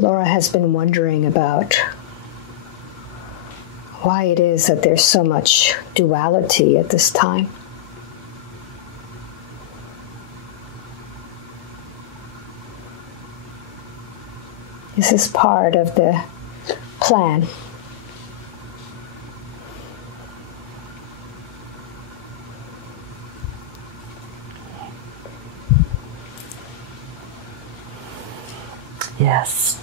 Laura has been wondering about why it is that there's so much duality at this time. This is part of the plan. Yes.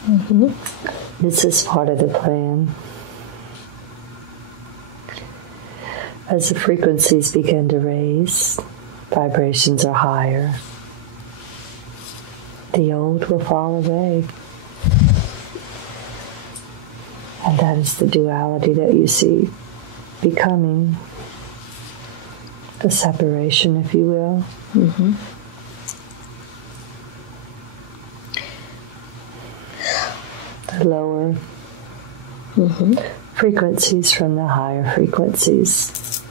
This is part of the plan. As the frequencies begin to raise, vibrations are higher. The old will fall away. And that is the duality that you see becoming, the separation, if you will. Mm-hmm. The lower frequencies from the higher frequencies.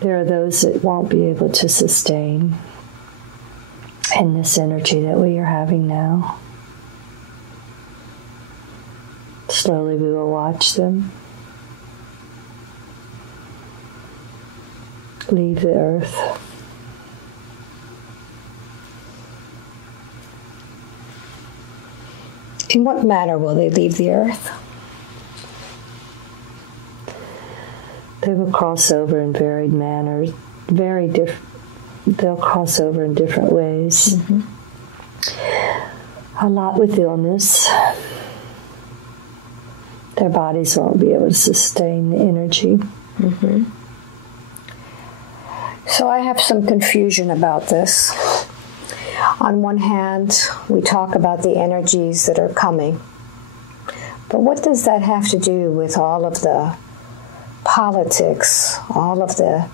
There are those that won't be able to sustain in this energy that we are having now. Slowly we will watch them leave the earth. In what manner will they leave the earth? They will cross over in varied manners, they'll cross over in different ways. A lot with illness. Their bodies won't be able to sustain the energy. So I have some confusion about this. On one hand, we talk about the energies that are coming. But what does that have to do with all of the politics, all of the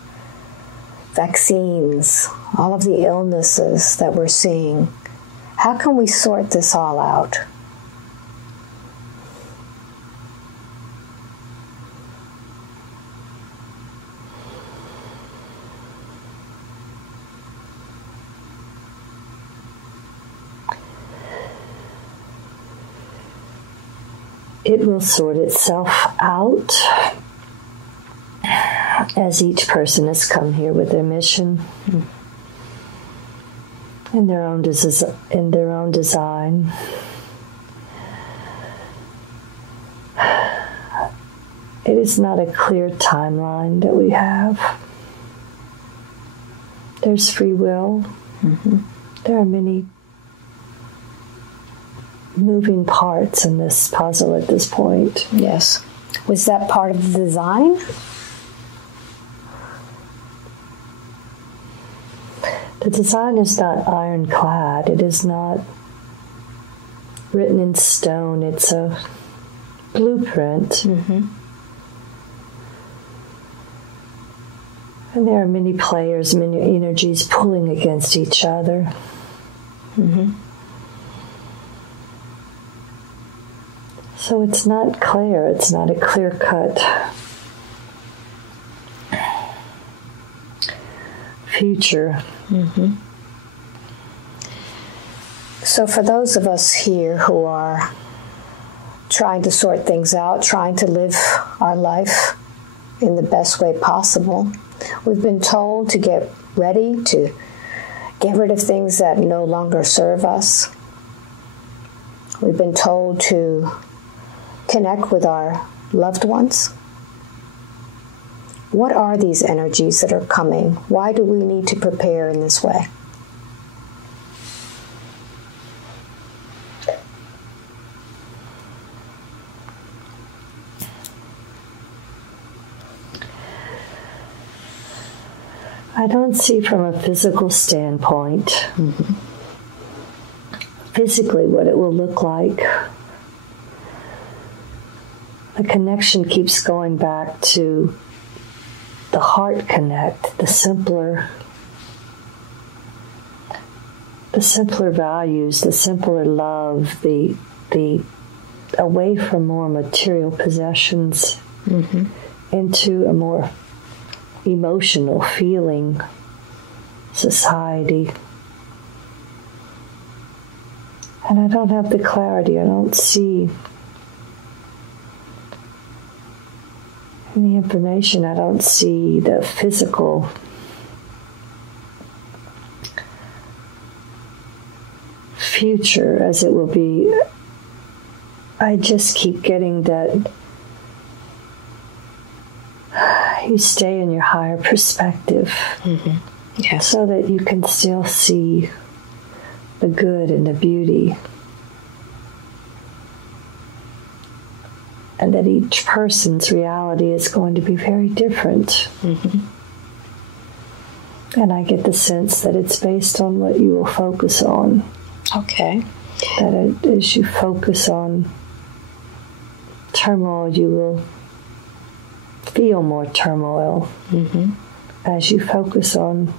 vaccines, all of the illnesses that we're seeing? How can we sort this all out? It will sort itself out as each person has come here with their mission in their own design. It is not a clear timeline that we have. There's free will. There are many moving parts in this puzzle at this point. Yes. Was that part of the design? The design is not ironclad. It is not written in stone. It's a blueprint. And there are many players, many energies pulling against each other. So it's not clear. It's not a clear-cut future. So for those of us here who are trying to sort things out, trying to live our life in the best way possible, we've been told to get ready, to get rid of things that no longer serve us. We've been told to connect with our loved ones. What are these energies that are coming? Why do we need to prepare in this way? I don't see from a physical standpoint physically what it will look like. The connection keeps going back to the heart connect, the simpler values, the simpler love, the away from more material possessions into a more emotional feeling society. And I don't have the clarity. I don't see any information. I don't see the physical future as it will be. I just keep getting that you stay in your higher perspective, Yes. so that you can still see the good and the beauty, and that each person's reality is going to be very different. And I get the sense that it's based on what you will focus on. Okay. That as you focus on turmoil, you will feel more turmoil. As you focus on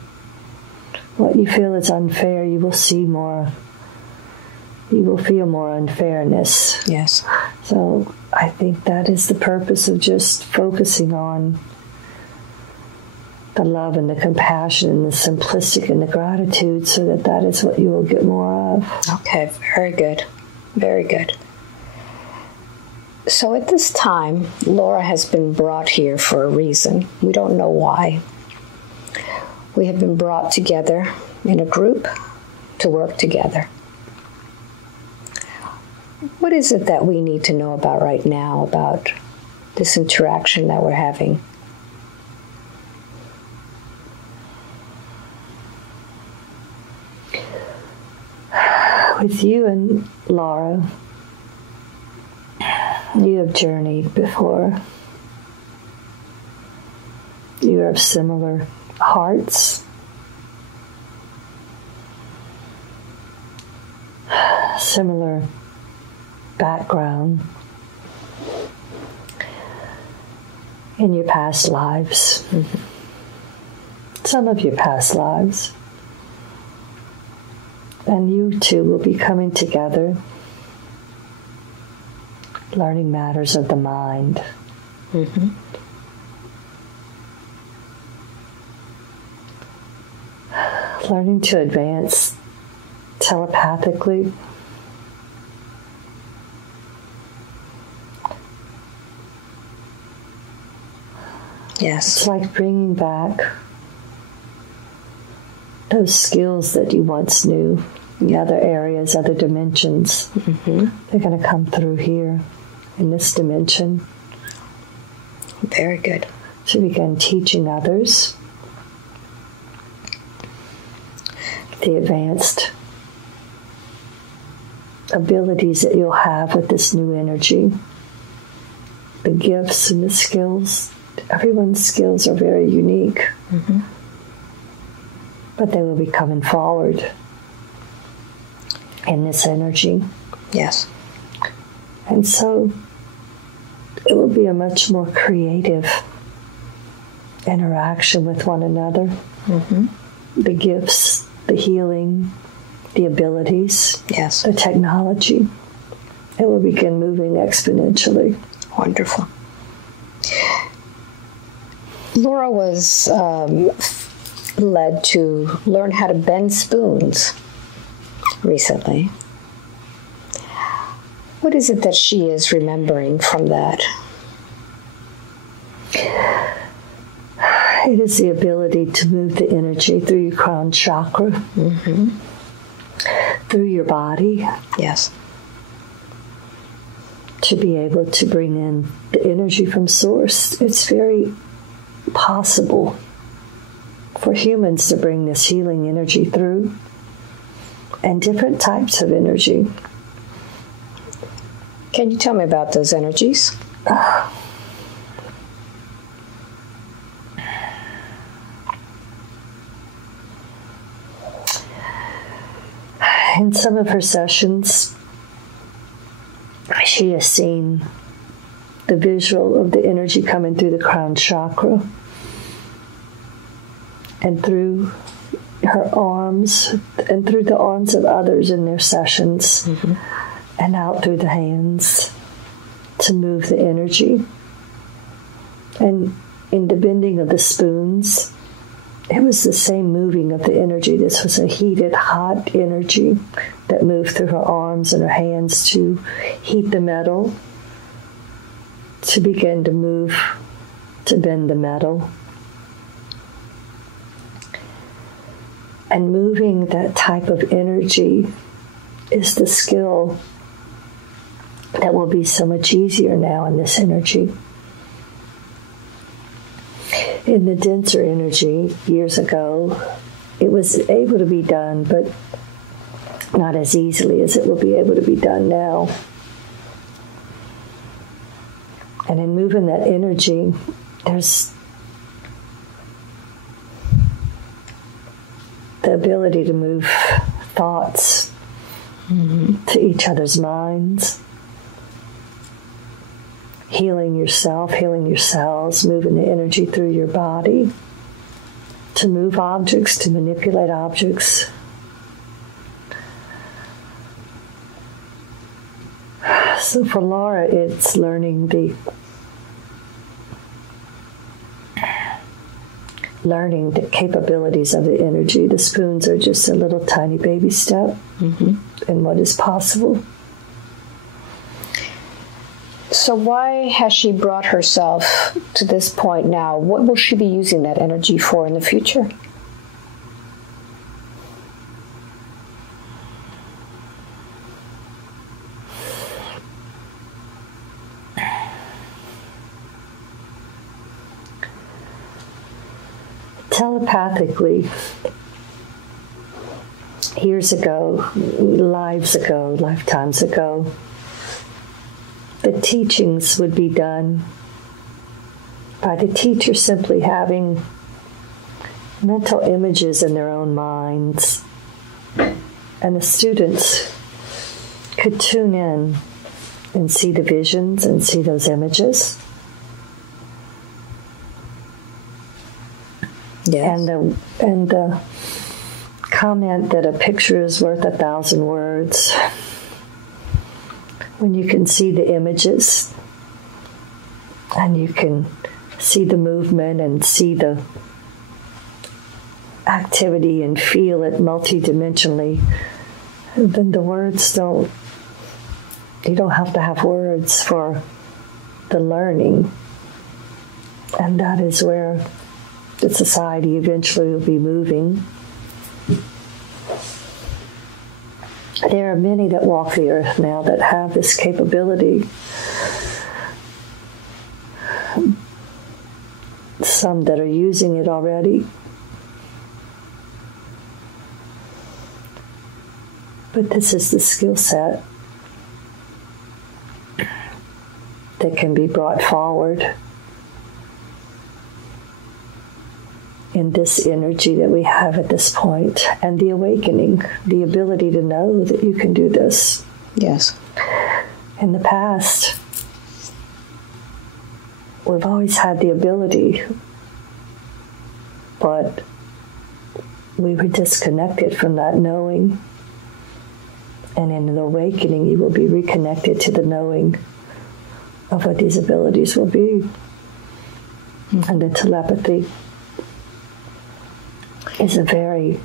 what you feel is unfair, you will see more, you will feel more unfairness. Yes. So I think that is the purpose of just focusing on the love and the compassion and the simplicity and the gratitude, so that that is what you will get more of. Okay, very good. Very good. So at this time, Laura has been brought here for a reason. We don't know why. We have been brought together in a group to work together. What is it that we need to know about right now, about this interaction that we're having? With you and Laura, you have journeyed before. You have similar hearts, similar background in your past lives. Some of your past lives. And you two will be coming together, learning matters of the mind. Learning to advance telepathically. Yes. It's like bringing back those skills that you once knew in other areas, other dimensions. They're going to come through here in this dimension. Very good. To begin teaching others the advanced abilities that you'll have with this new energy, the gifts and the skills. Everyone's skills are very unique, but they will be coming forward in this energy. Yes. And so it will be a much more creative interaction with one another. The gifts, the healing, the abilities, Yes. the technology. It will begin moving exponentially. Wonderful. Laura was led to learn how to bend spoons recently. What is it that she is remembering from that? It is the ability to move the energy through your crown chakra, through your body. Yes. To be able to bring in the energy from source. It's very possible for humans to bring this healing energy through, and different types of energy. Can you tell me about those energies? In some of her sessions, she has seen the visual of the energy coming through the crown chakra and through her arms and through the arms of others in their sessions, and out through the hands to move the energy And in the bending of the spoons, it was the same moving of the energy. This was a heated, hot energy that moved through her arms and her hands to heat the metal, to begin to move, to bend the metal. And moving that type of energy is the skill that will be so much easier now in this energy. In the denser energy, years ago, it was able to be done, but not as easily as it will be able to be done now. And in moving that energy, there's the ability to move thoughts to each other's minds, healing yourself, healing your cells, moving the energy through your body, to move objects, to manipulate objects. So for Laura, it's learning the capabilities of the energy. The spoons are just a little tiny baby step in what is possible. So why has she brought herself to this point now? What will she be using that energy for in the future? Telepathically, years ago, lifetimes ago, the teachings would be done by the teacher simply having mental images in their own minds, and the students could tune in and see the visions and see those images. Yes. And the comment that a picture is worth 1,000 words. When you can see the images and you can see the movement and see the activity and feel it multidimensionally, then the words you don't have to have words for the learning. And that is where the society eventually will be moving. There are many that walk the earth now that have this capability. Some that are using it already. But this is the skill set that can be brought forward in this energy that we have at this point, and the awakening, the ability to know that you can do this. Yes. In the past, we've always had the ability, but we were disconnected from that knowing. And in the awakening, you will be reconnected to the knowing of what these abilities will be. And the telepathy is a very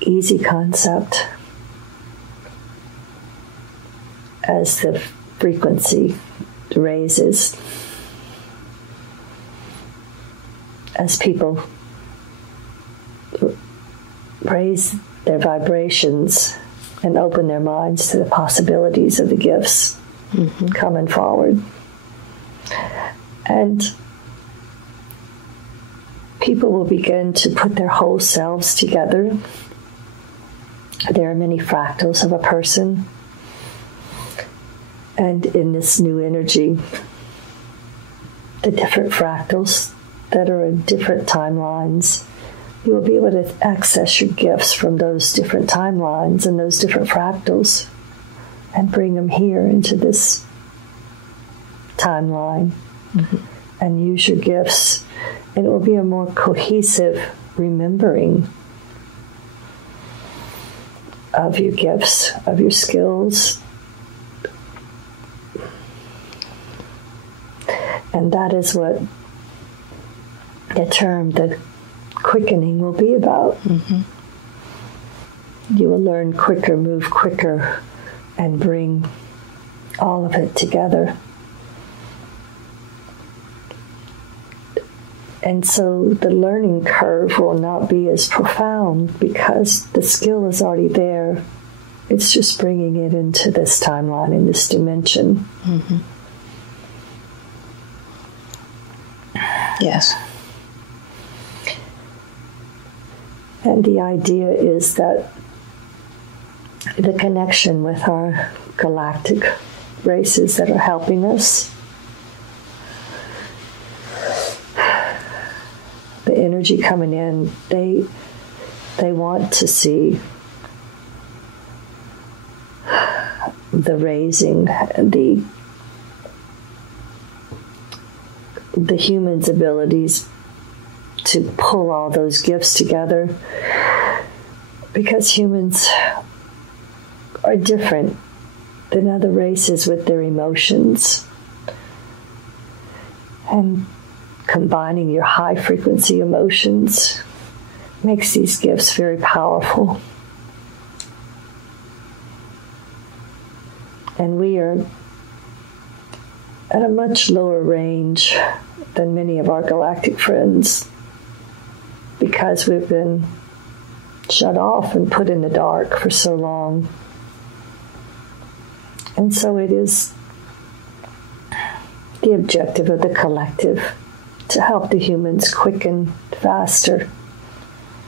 easy concept as the frequency raises, as people raise their vibrations and open their minds to the possibilities of the gifts coming forward. And people will begin to put their whole selves together. There are many fractals of a person. And in this new energy, the different fractals that are in different timelines, you will be able to access your gifts from those different timelines and those different fractals and bring them here into this timeline and use your gifts. And it will be a more cohesive remembering of your gifts, of your skills. And that is what the term, the quickening, will be about. You will learn quicker, move quicker, and bring all of it together. And so the learning curve will not be as profound because the skill is already there. It's just bringing it into this timeline, in this dimension. Yes. And the idea is that the connection with our galactic races that are helping us, the energy coming in, they want to see the raising, the human's abilities to pull all those gifts together, because humans are different than other races with their emotions. And combining your high frequency emotions makes these gifts very powerful. And we are at a much lower range than many of our galactic friends because we've been shut off and put in the dark for so long. And so it is the objective of the collective to help the humans quicken faster.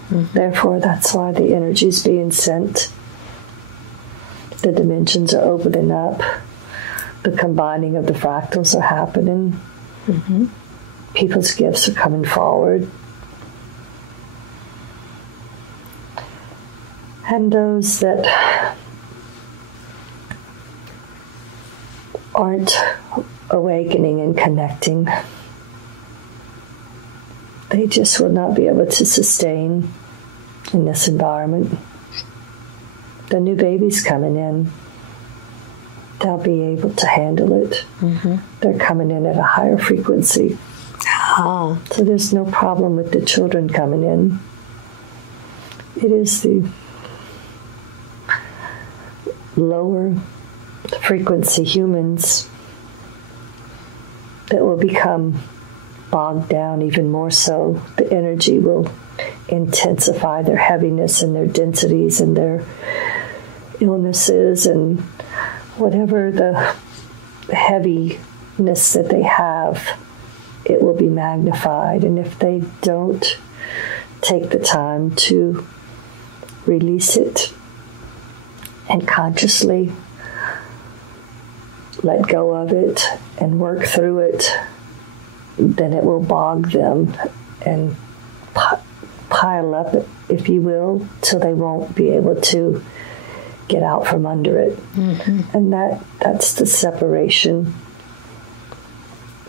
Therefore, that's why the energy is being sent. The dimensions are opening up. The combining of the fractals are happening. People's gifts are coming forward. And those that aren't awakening and connecting, they just will not be able to sustain in this environment. The new babies coming in, they'll be able to handle it. They're coming in at a higher frequency. So there's no problem with the children coming in. It is the lower frequency humans that will become bogged down even more so. The energy will intensify their heaviness and their densities and their illnesses and whatever the heaviness that they have, it will be magnified. And if they don't take the time to release it and consciously let go of it and work through it, then it will bog them and pile up, if you will, till they won't be able to get out from under it. And that's the separation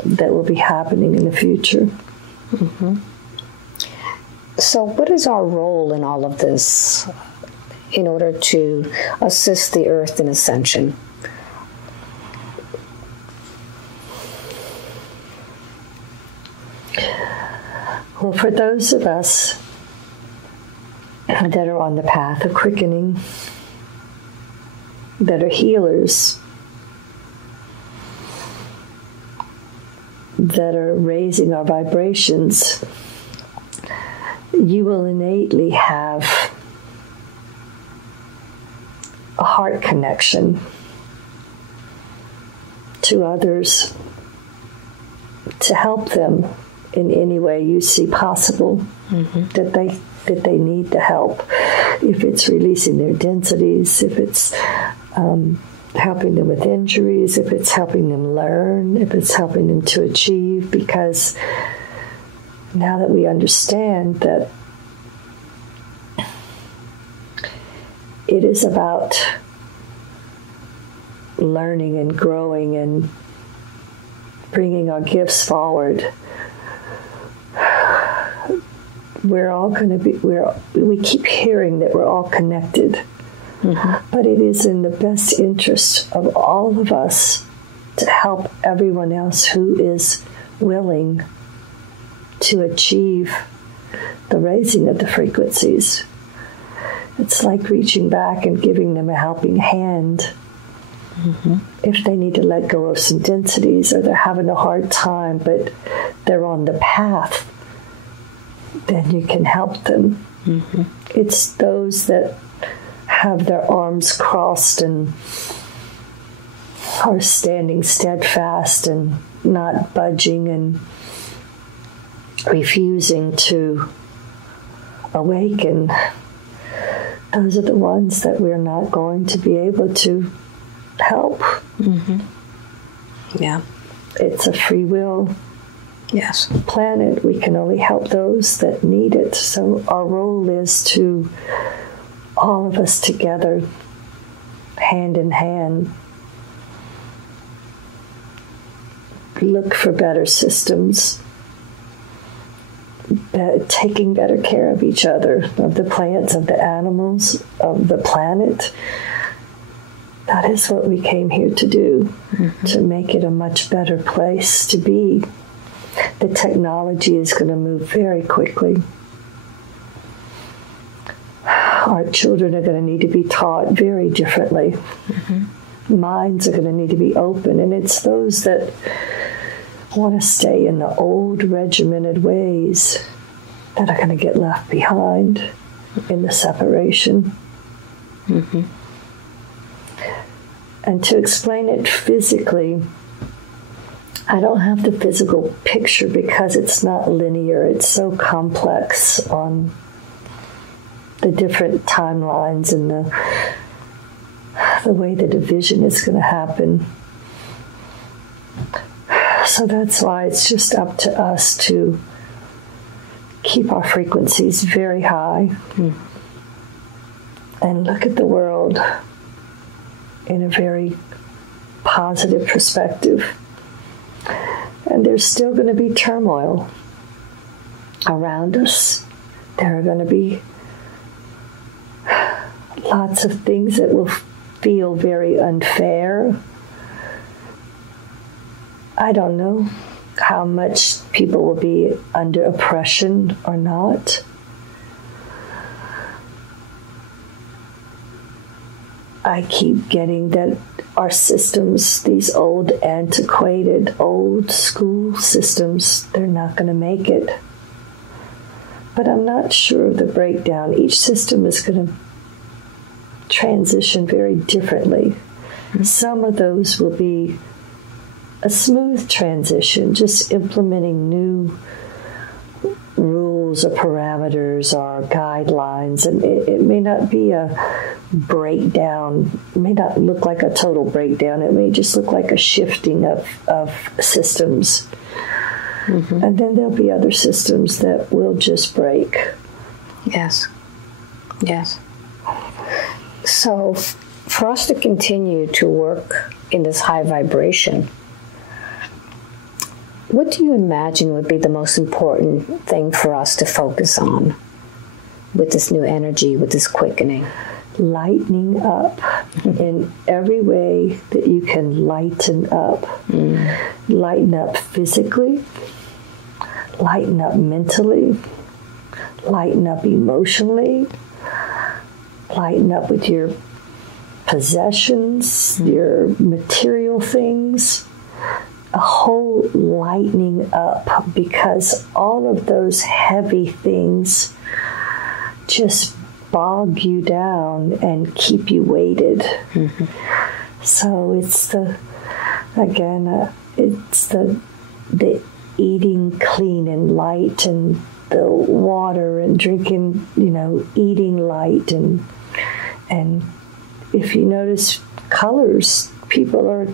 that will be happening in the future. So what is our role in all of this in order to assist the Earth in ascension? Well, for those of us that are on the path of quickening, that are healers, that are raising our vibrations, you will innately have a heart connection to others to help them in any way you see possible, that they need the help. If it's releasing their densities, if it's helping them with injuries, if it's helping them learn, if it's helping them to achieve, because now that we understand that it is about learning and growing and bringing our gifts forward, we're all going to be, we keep hearing that we're all connected. But it is in the best interest of all of us to help everyone else who is willing to achieve the raising of the frequencies. It's like reaching back and giving them a helping hand. If they need to let go of some densities or they're having a hard time, but they're on the path, then you can help them. It's those that have their arms crossed and are standing steadfast and not budging and refusing to awaken. Those are the ones that we're not going to be able to help. Yeah. It's a free will planet. We can only help those that need it. So our role is to, all of us together, hand in hand, look for better systems, taking better care of each other, of the plants, of the animals, of the planet. That is what we came here to do, to make it a much better place to be. The technology is going to move very quickly. Our children are going to need to be taught very differently. Minds are going to need to be open, and it's those that want to stay in the old regimented ways that are going to get left behind in the separation. And to explain it physically, I don't have the physical picture because it's not linear. It's so complex on the different timelines and the way the division is going to happen. So that's why it's just up to us to keep our frequencies very high and look at the world in a very positive perspective. And there's still going to be turmoil around us. There are going to be lots of things that will feel very unfair. I don't know how much people will be under oppression or not. I keep getting that our systems, these old, antiquated, old school systems, they're not going to make it. But I'm not sure of the breakdown. Each system is going to transition very differently. Some of those will be a smooth transition, just implementing new rules or parameters or guidelines, and it may not be a breakdown. It may not look like a total breakdown. It may just look like a shifting of systems. And then there'll be other systems that will just break. Yes. So for us to continue to work in this high vibration, what do you imagine would be the most important thing for us to focus on with this new energy, with this quickening? Lightening up in every way that you can lighten up. Lighten up physically, lighten up mentally, lighten up emotionally, lighten up with your possessions, your material things. A whole lightening up, because all of those heavy things just bog you down and keep you weighted. So it's the eating clean and light, and the water and drinking, eating light, and if you notice colors, people are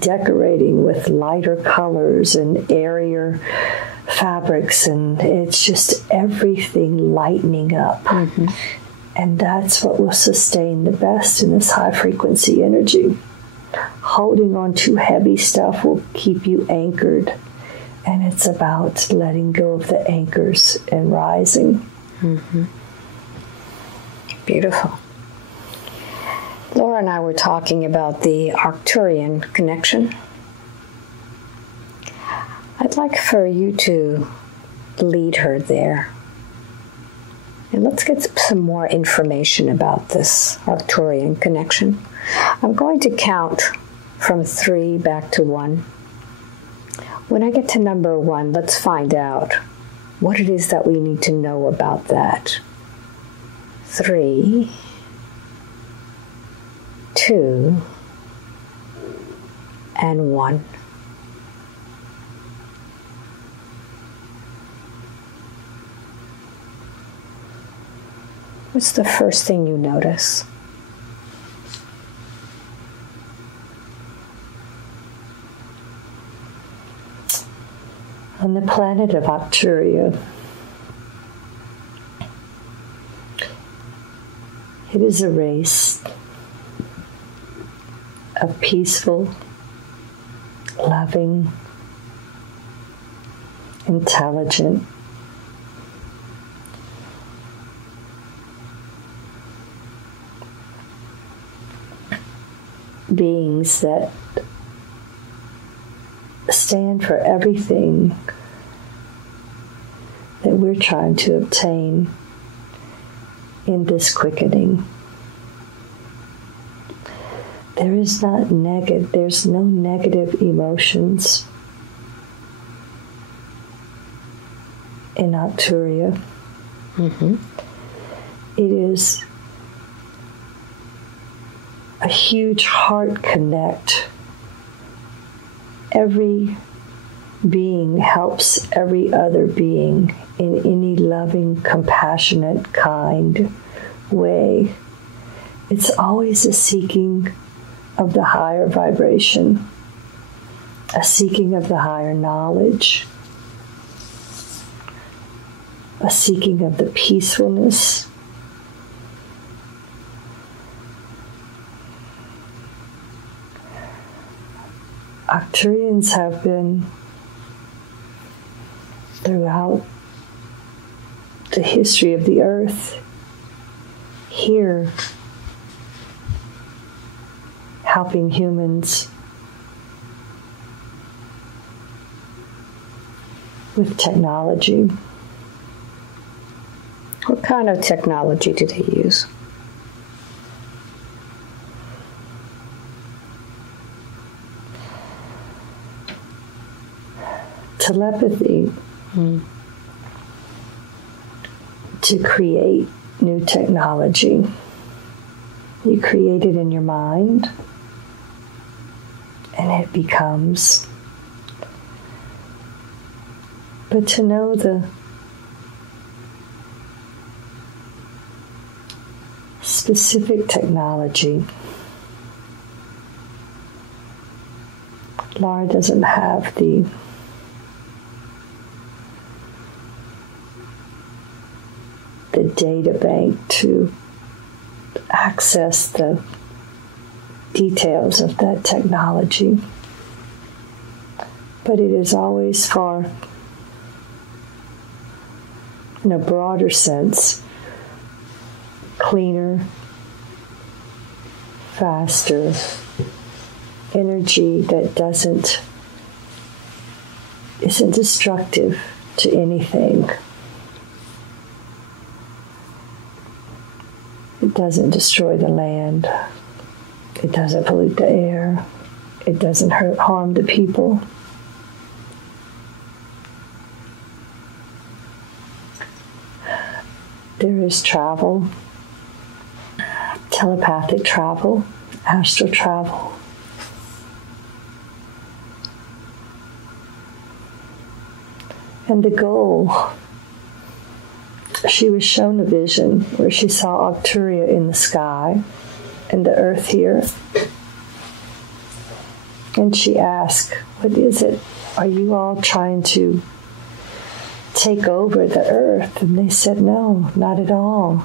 decorating with lighter colors and airier fabrics, and it's just everything lightening up. And that's what will sustain the best in this high frequency energy. Holding on to heavy stuff will keep you anchored, and it's about letting go of the anchors and rising. Beautiful. Laura and I were talking about the Arcturian connection. I'd like for you to lead her there. And let's get some more information about this Arcturian connection. I'm going to count from 3 back to 1. When I get to number 1, let's find out what it is that we need to know about that. 3, 2, and 1. What's the first thing you notice? On the planet of Arcturia, it is a race of peaceful, loving, intelligent, beings that stand for everything that we're trying to obtain in this quickening. There's no negative emotions in Arcturia. Mm-hmm. It is a huge heart connect. Every being helps every other being in any loving, compassionate, kind way. It's always a seeking of the higher vibration, a seeking of the higher knowledge, a seeking of the peacefulness. Arcturians have been, throughout the history of the earth, here helping humans with technology. What kind of technology do they use? Telepathy, to create new technology. You create it in your mind, and it becomes. But to know the specific technology, Laura doesn't have the data bank to access the details of that technology. But it is always far, in a broader sense, cleaner, faster energy that isn't destructive to anything. It doesn't destroy the land. It doesn't pollute the air. It doesn't harm the people. There is travel, telepathic travel, astral travel. And the goal, she was shown a vision where she saw Arcturia in the sky and the earth here. And she asked, what is it? Are you all trying to take over the earth? And they said, no, not at all.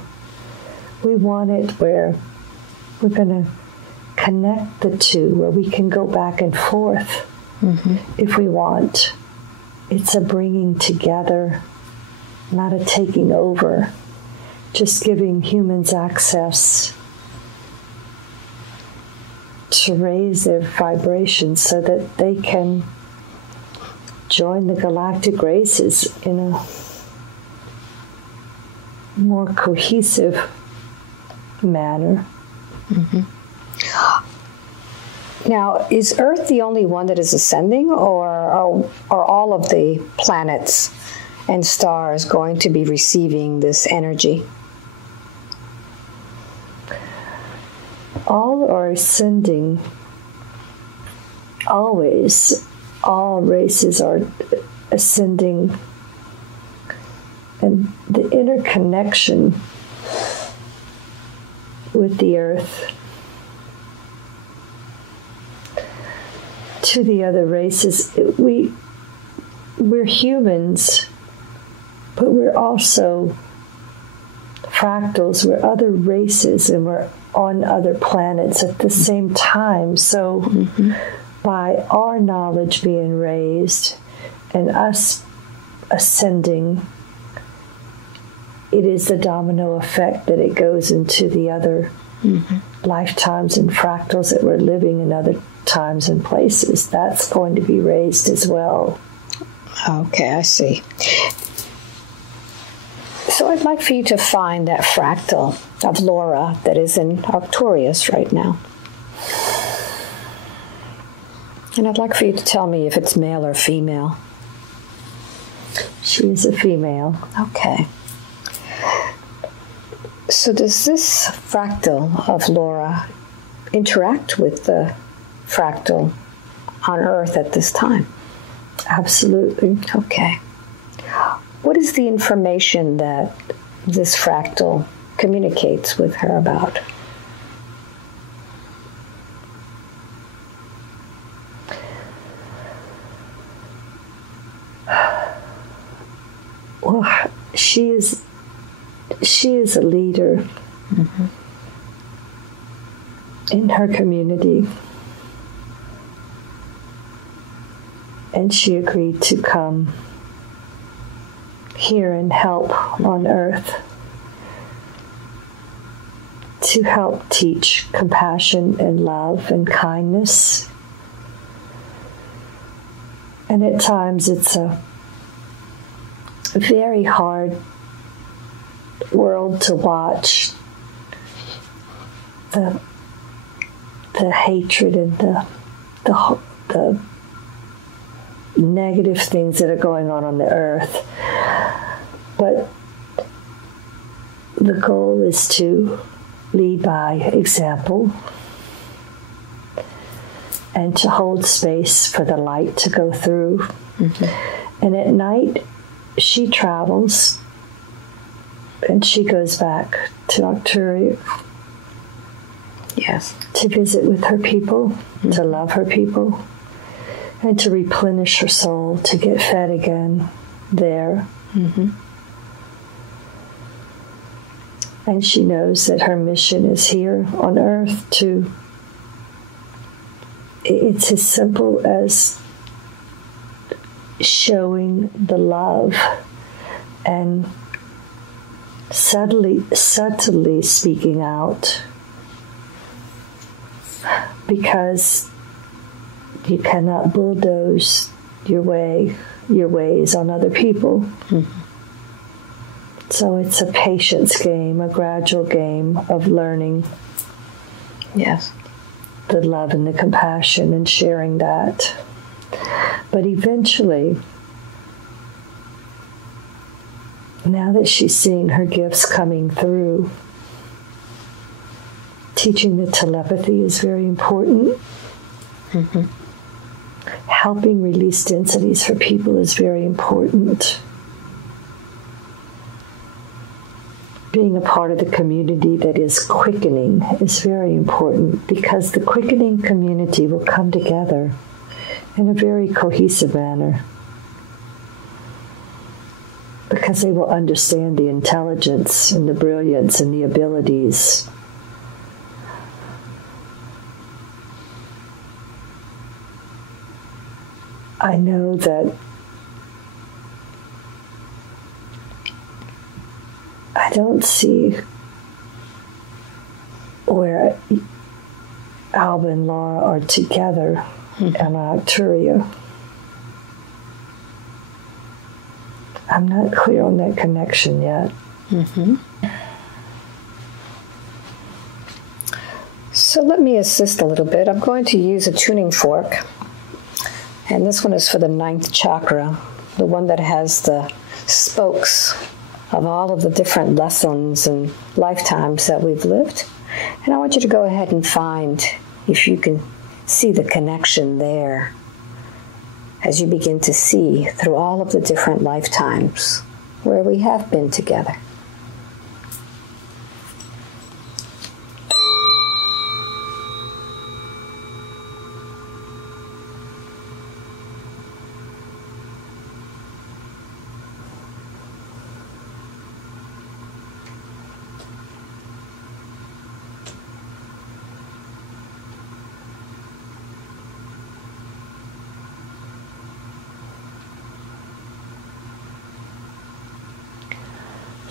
We want it where we're going to connect the two, where we can go back and forth if we want. It's a bringing together, not a taking over, just giving humans access to raise their vibrations so that they can join the galactic races in a more cohesive manner. Mm-hmm. Now, is Earth the only one that is ascending, or are all of the planets and stars going to be receiving this energy? All are ascending. Always. All races are ascending. And the interconnection with the Earth to the other races, we're humans, but we're also fractals. We're other races, and we're on other planets at the same time. So by our knowledge being raised and us ascending, it is the domino effect that it goes into the other lifetimes and fractals that we're living in other times and places. That's going to be raised as well. Okay, I see. So I'd like for you to find that fractal of Laura that is in Arcturius right now. And I'd like for you to tell me if it's male or female. She is a female. Okay. So does this fractal of Laura interact with the fractal on Earth at this time? Absolutely. Okay. What is the information that this fractal communicates with her about? Well, she is a leader in her community, and she agreed to come here and help on Earth to help teach compassion and love and kindness. And at times it's a very hard world to watch, the hatred and the negative things that are going on the Earth. But the goal is to lead by example and to hold space for the light to go through. And at night, she travels and she goes back to Arcturia. Yes. To visit with her people, to love her people, and to replenish her soul, to get fed again there. And she knows that her mission is here on Earth to, it's as simple as showing the love and subtly speaking out, because you cannot bulldoze your ways on other people. So it's a patience game, a gradual game of learning. Yes. The love and the compassion and sharing that. But eventually, now that she's seeing her gifts coming through, teaching the telepathy is very important. Helping release densities for people is very important. Being a part of the community that is quickening is very important, because the quickening community will come together in a very cohesive manner, because they will understand the intelligence and the brilliance and the abilities. I know that I don't see where Alba and Laura are together in Arcturia. I'm not clear on that connection yet. So let me assist a little bit. I'm going to use a tuning fork. And this one is for the 9th chakra, the one that has the spokes of all of the different lessons and lifetimes that we've lived. And I want you to go ahead and find if you can see the connection there as you begin to see through all of the different lifetimes where we have been together.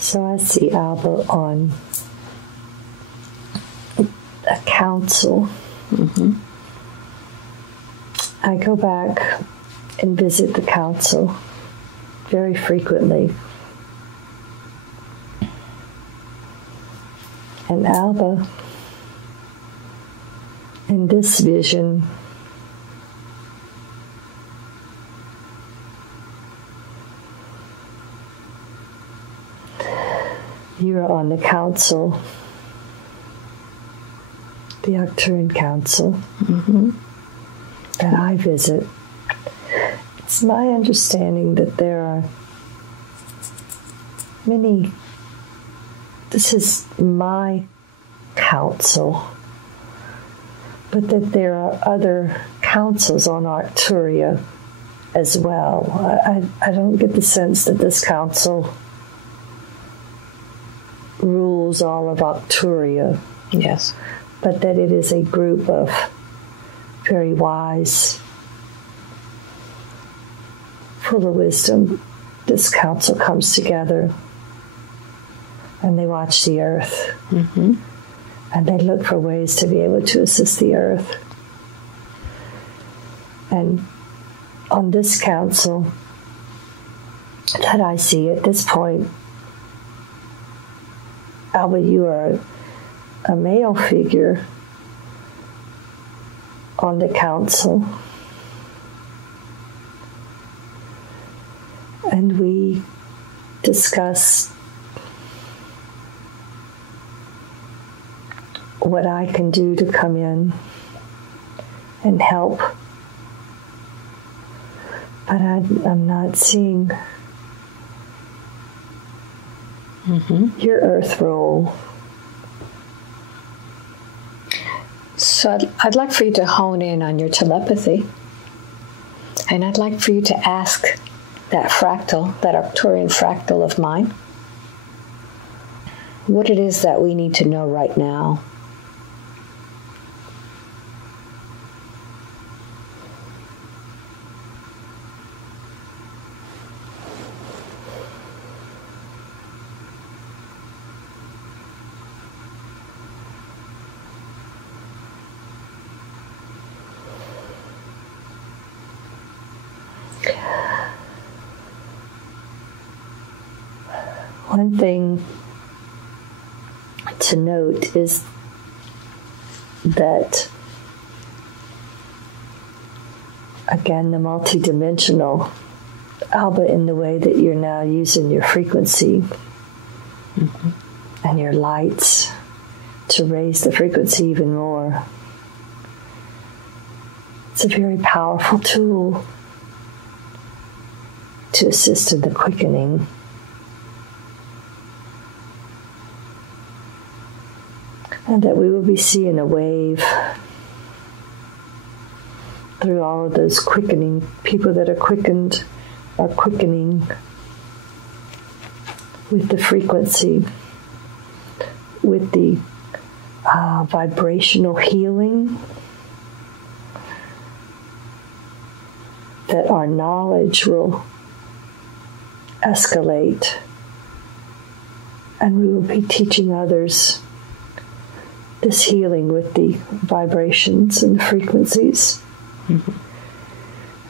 So I see Alba on a council. I go back and visit the council very frequently. And Alba, in this vision, you're on the council, the Arcturian council, that I visit. It's my understanding that there are many, this is my council, but that there are other councils on Arcturia as well. I don't get the sense that this council rules all of Arcturia. Yes. But that it is a group of very wise, full of wisdom. This council comes together and they watch the earth. And they look for ways to be able to assist the earth. And on this council that I see at this point, Alba, you are a male figure on the council. And we discuss what I can do to come in and help. But I'm not seeing your earth role. So I'd like for you to hone in on your telepathy. And I'd like for you to ask that fractal, that Arcturian fractal of mine, what it is that we need to know right now. One thing to note is that, again, the multidimensional Alba, in the way that you're now using your frequency and your lights to raise the frequency even more. It's a very powerful tool to assist in the quickening. And that we will be seeing a wave through all of those quickening. People that are quickened are quickening with the frequency, with the vibrational healing, that our knowledge will escalate and we will be teaching others this healing with the vibrations and the frequencies.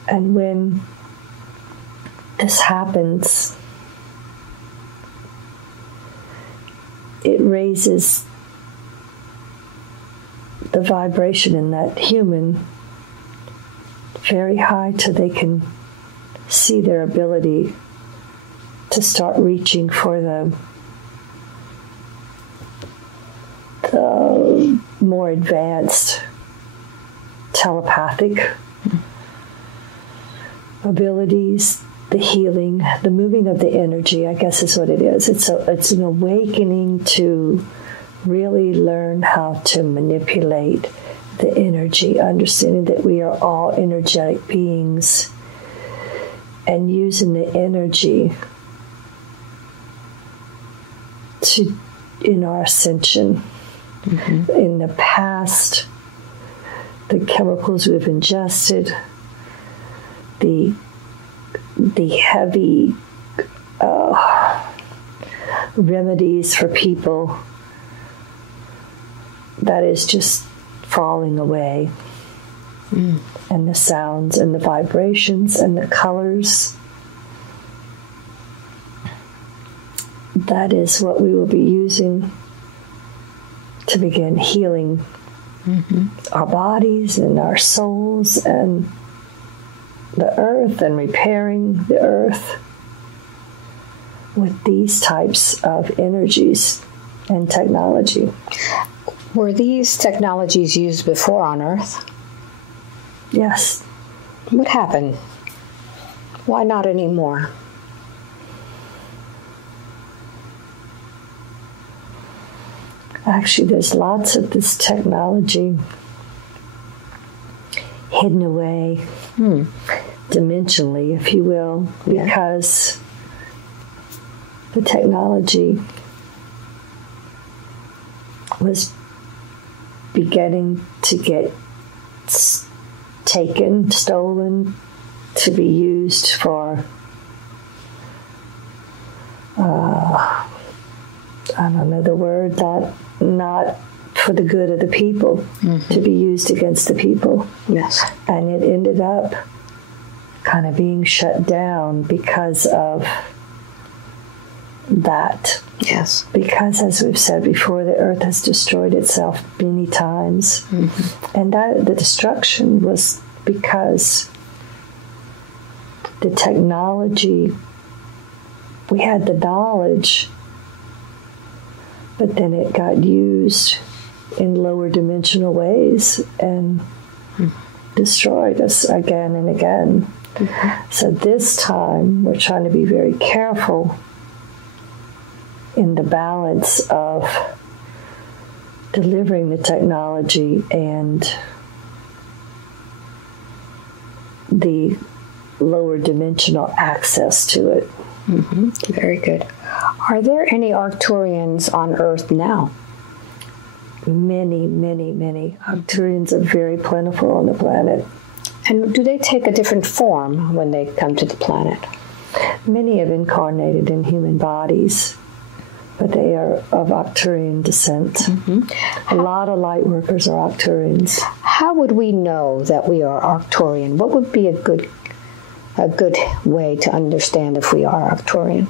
And when this happens, it raises the vibration in that human very high till they can see their ability to start reaching for the more advanced telepathic abilities, the healing, the moving of the energy, I guess is what it is. It's an awakening to really learn how to manipulate the energy, understanding that we are all energetic beings, and using the energy in our ascension. Mm-hmm. In the past, the chemicals we've ingested, the heavy remedies for people, that is just falling away. And the sounds and the vibrations and the colors, that is what we will be using to begin healing our bodies and our souls and the earth, and repairing the earth with these types of energies and technology. Were these technologies used before on Earth? Yes. What happened? Why not anymore? Actually, there's lots of this technology hidden away, dimensionally, if you will, because the technology was beginning to get taken, stolen, to be used for, I don't know the word, that not for the good of the people, to be used against the people. Yes. And it ended up kind of being shut down because of that. Yes. Because, as we've said before, the earth has destroyed itself many times. And that the destruction was because the technology, we had the knowledge, but then it got used in lower dimensional ways and destroyed us again and again. So this time, we're trying to be very careful in the balance of delivering the technology and the lower dimensional access to it. Very good. Are there any Arcturians on Earth now? Many, many, many. Arcturians are very plentiful on the planet. And do they take a different form when they come to the planet? Many have incarnated in human bodies, but they are of Arcturian descent. A lot of light workers are Arcturians. How would we know that we are Arcturian? What would be a good way to understand if we are Arcturian?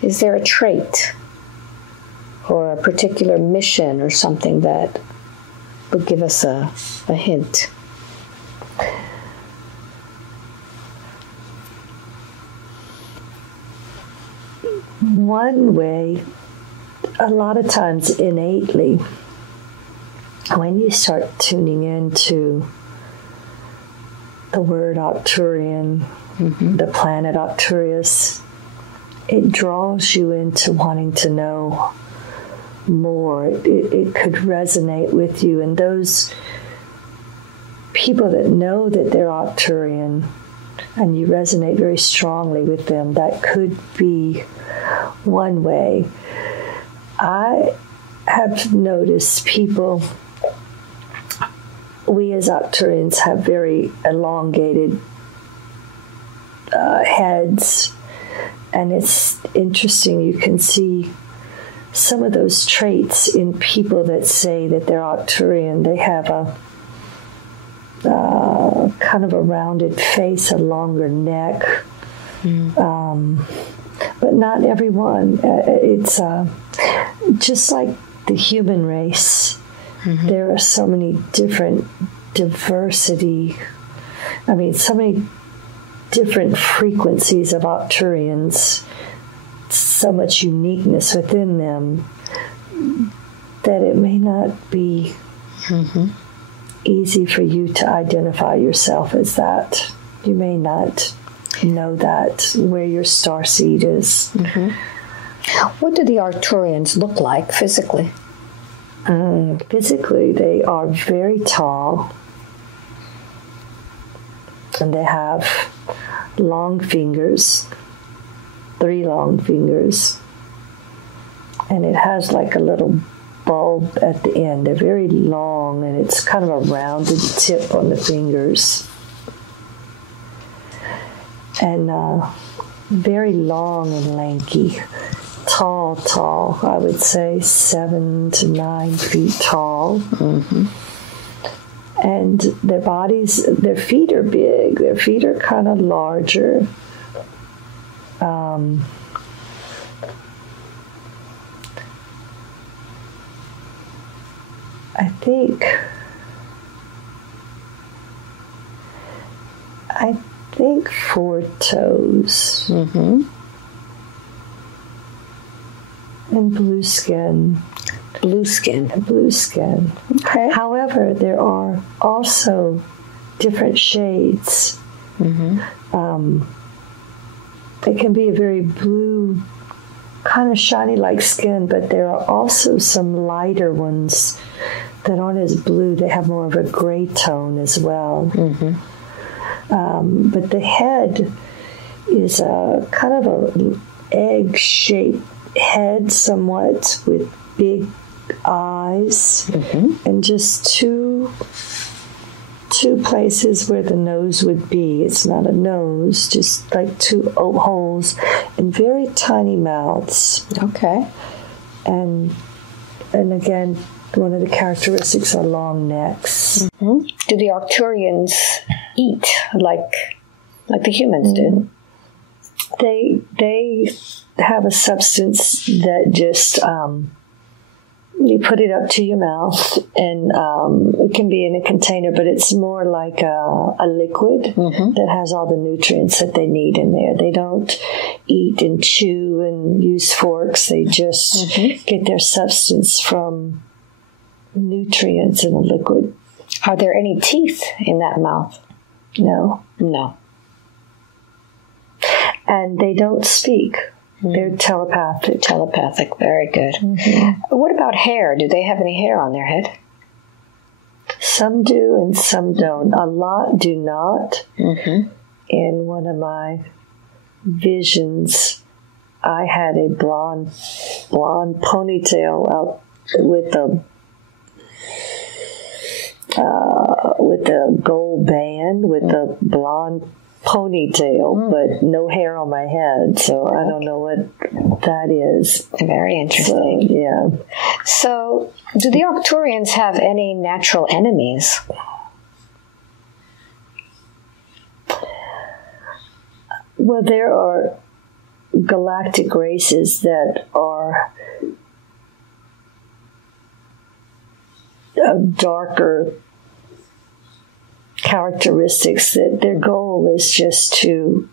Is there a trait or a particular mission or something that would give us a hint? One way, a lot of times innately, when you start tuning into the word Arcturian, the planet Arcturus, it draws you into wanting to know more. It could resonate with you. And those people that know that they're Arcturian, and you resonate very strongly with them, that could be one way. I have noticed people, we as Arcturians have very elongated heads, and it's interesting. You can see some of those traits in people that say that they're Arcturian. They have a kind of a rounded face, a longer neck, But not everyone. It's just like the human race. There are so many different diversity. I mean, so many different frequencies of Arcturians, so much uniqueness within them that it may not be easy for you to identify yourself as that. You may not know that, where your starseed is. What do the Arcturians look like physically? Physically, they are very tall, and they have long fingers, 3 long fingers, and it has like a little bulb at the end. They're very long, and it's kind of a rounded tip on the fingers, and very long and lanky. Tall, I would say 7 to 9 feet tall. And their bodies, their feet are big. Their feet are kind of larger. I think 4 toes. And blue skin. Blue skin. Okay. However, there are also different shades. It can be a very blue, kind of shiny like skin, but there are also some lighter ones that aren't as blue. They have more of a gray tone as well. But the head is a kind of an egg-shaped head somewhat, with big eyes, and just two places where the nose would be. It's not a nose, just like 2 holes, and very tiny mouths. Okay. And again, one of the characteristics are long necks. Do the Arcturians eat like the humans do? They have a substance that just you put it up to your mouth, and it can be in a container, but it's more like a liquid that has all the nutrients that they need in there. They don't eat and chew and use forks. They just get their substance from nutrients in a liquid. Are there any teeth in that mouth? No. And they don't speak. They're telepathic. Telepathic, very good. What about hair? Do they have any hair on their head? Some do and some don't. A lot do not. In one of my visions, I had a blonde ponytail out with a gold band with a blonde ponytail, but no hair on my head, so I don't know what that is. Very interesting. So, yeah. So, do the Arcturians have any natural enemies? Well, there are galactic races that are darker characteristics, that their goal is just to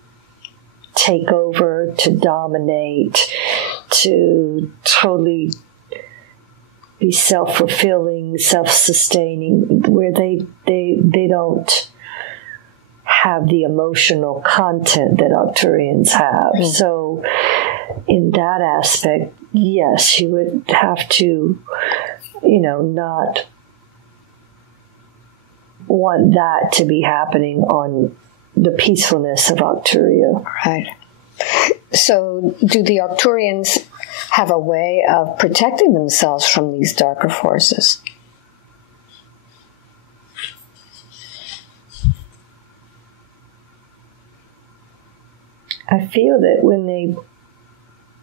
take over, to dominate, to totally be self-fulfilling, self-sustaining, where they don't have the emotional content that Arcturians have. So in that aspect, yes, you would have to, not want that to be happening on the peacefulness of Arcturia. Right. So do the Arcturians have a way of protecting themselves from these darker forces? I feel that when they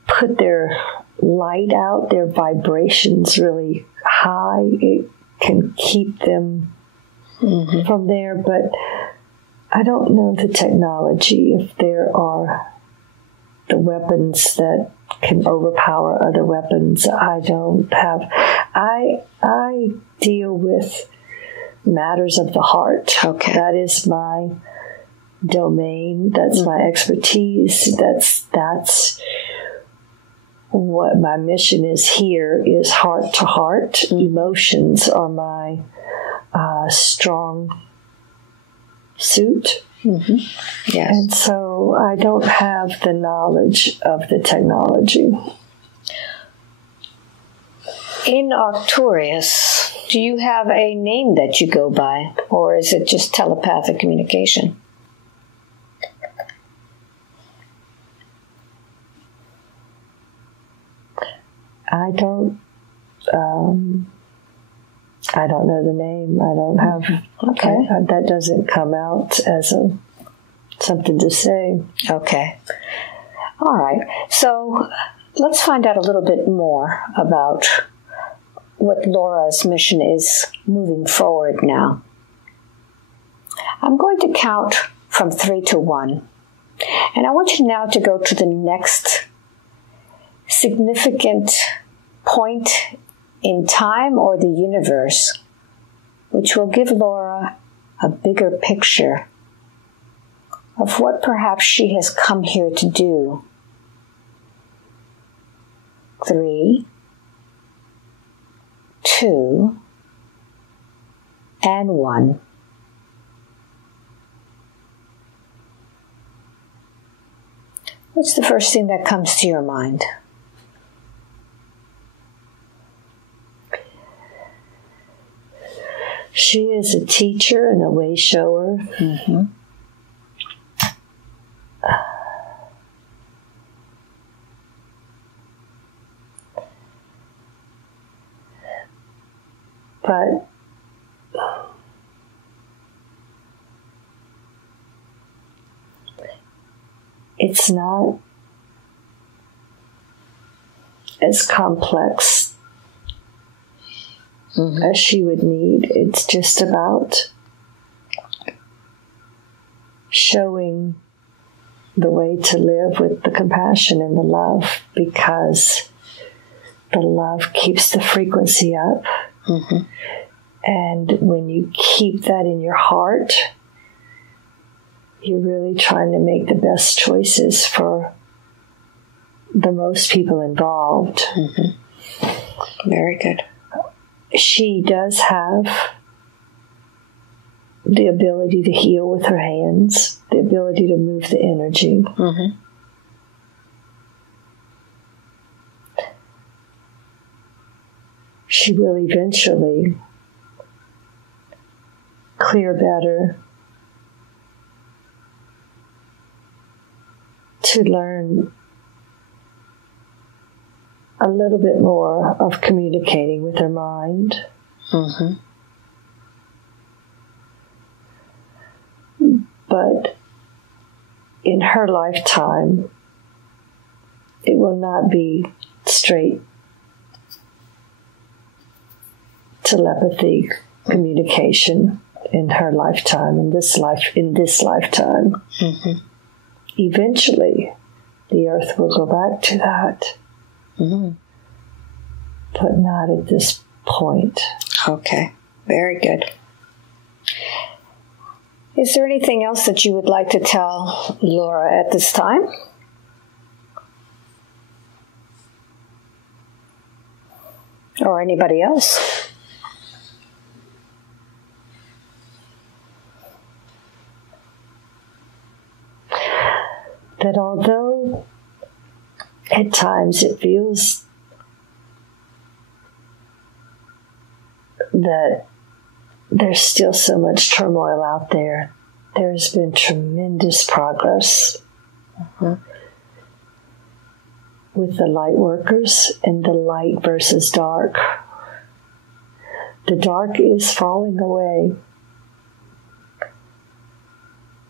put their light out, their vibrations really high, it can keep them from there. But I don't know the technology, if there are the weapons that can overpower other weapons. I don't have. I deal with matters of the heart. Okay. That is my domain. That's my expertise. That's what my mission is here, is heart to heart. Emotions are my strong suit. Yes. And so I don't have the knowledge of the technology. In Arcturius, do you have a name that you go by, or is it just telepathic communication? I don't know the name. I don't have. Okay. That doesn't come out as something to say. Okay. All right. So let's find out a little bit more about what Laura's mission is moving forward now. I'm going to count from 3 to 1. And I want you now to go to the next significant point in time or the universe, which will give Laura a bigger picture of what perhaps she has come here to do. 3, 2, and 1. What's the first thing that comes to your mind? She is a teacher and a way shower. But it's not as complex as she would need. It's just about showing the way to live with the compassion and the love, because the love keeps the frequency up. And when you keep that in your heart, you're really trying to make the best choices for the most people involved. Very good. She does have the ability to heal with her hands, the ability to move the energy. She will eventually clear better to learn a little bit more of communicating with her mind. But in her lifetime, it will not be straight telepathy communication in her lifetime, in this lifetime. Eventually, the earth will go back to that. But not at this point. Okay, very good. Is there anything else that you would like to tell Laura at this time? Or anybody else? That although at times it feels that there's still so much turmoil out there, there's been tremendous progress with the light workers and the light versus dark. The dark is falling away.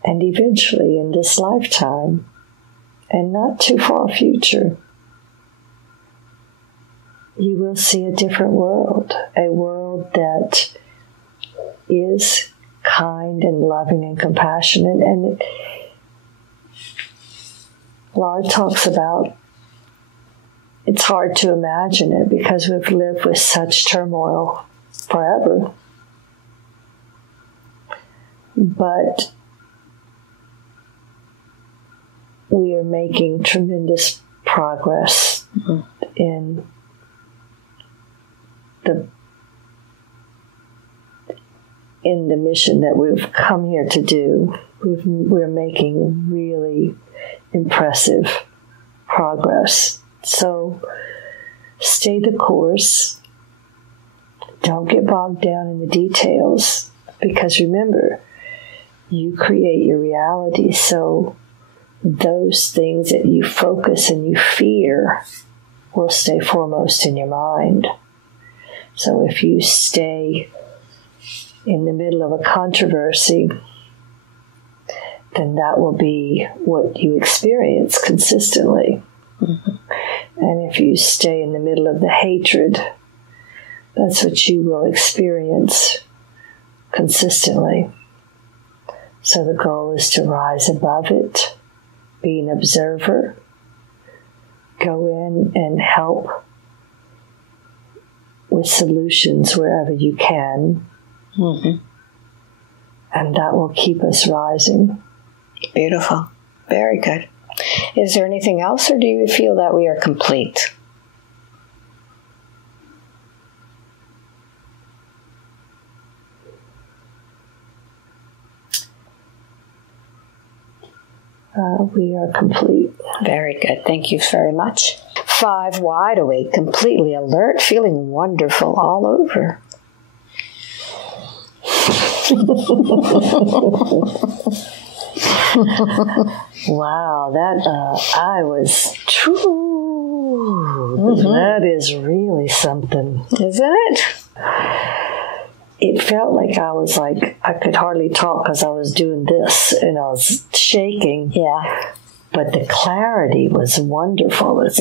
And eventually in this lifetime, and not too far future, you will see a different world, a world that is kind and loving and compassionate. And Laura talks about it's hard to imagine it because we've lived with such turmoil forever. But we are making tremendous progress in the mission that we've come here to do. We're making really impressive progress. So stay the course. Don't get bogged down in the details, because remember, you create your reality. So those things that you focus and you fear will stay foremost in your mind. So if you stay in the middle of a controversy, then that will be what you experience consistently. Mm-hmm. And if you stay in the middle of the hatred, that's what you will experience consistently. So the goal is to rise above it, be an observer, go in and help with solutions wherever you can. Mm-hmm. And that will keep us rising. Beautiful. Very good. Is there anything else, or do you feel that we are complete? We are complete. Very good. Thank you very much. 5, wide awake, completely alert, feeling wonderful all over. Wow, I was true. Mm-hmm. That is really something. Isn't it? It felt like I could hardly talk because I was doing this and I was shaking. Yeah. But the clarity was wonderful. It's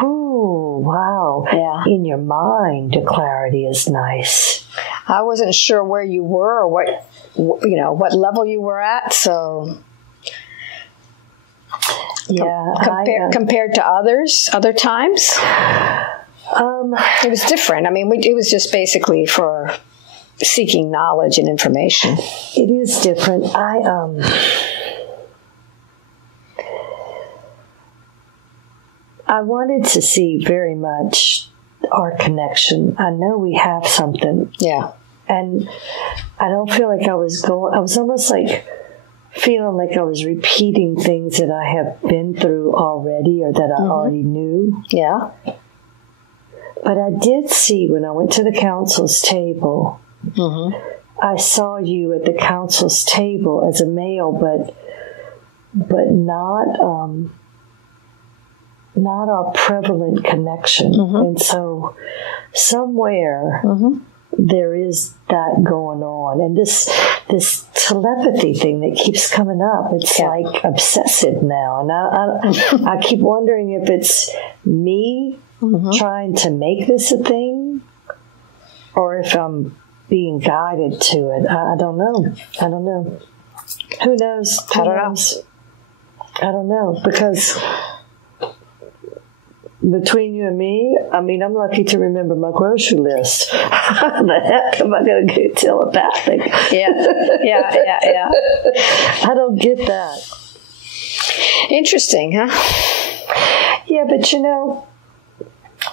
cool. Wow. Yeah. In your mind, the clarity is nice. I wasn't sure where you were or what level you were at, so compared to other times, it was different. I mean, it was just basically for seeking knowledge and information. It is different. I wanted to see very much our connection. I know we have something. Yeah. And I don't feel like I was almost like feeling like I was repeating things that I have been through already or that I already knew. Yeah. But I did see when I went to the council's table, I saw you at the council's table as a male, but not our prevalent connection. And so somewhere there is that going on. And this telepathy thing that keeps coming up, it's like obsessive now. And I keep wondering if it's me trying to make this a thing or if I'm being guided to it. I don't know. Who knows? I don't know, because between you and me, I mean, I'm lucky to remember my grocery list. How the heck am I going to get telepathic? Yeah. I don't get that. Interesting, huh? Yeah, but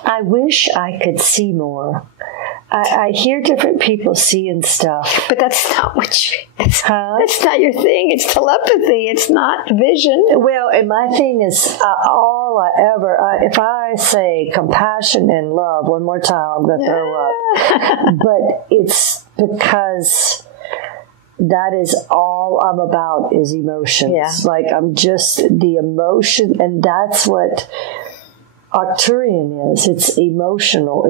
I wish I could see more. I hear different people seeing stuff. But that's not that's not your thing. It's telepathy. It's not vision. Well, and my thing is if I say compassion and love one more time, I'm going to throw up. But it's because that is all I'm about is emotions. Yeah. Like I'm just the emotion, and that's what Arcturian is. It's emotional.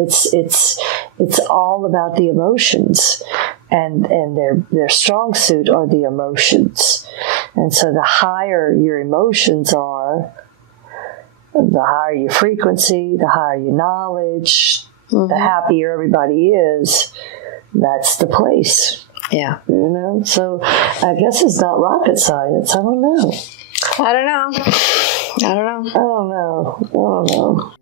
It's all about the emotions, and their strong suit are the emotions. And so the higher your emotions are, the higher your frequency, the higher your knowledge, the happier everybody is. That's the place. Yeah. You know? So I guess it's not rocket science. I don't know. I don't know.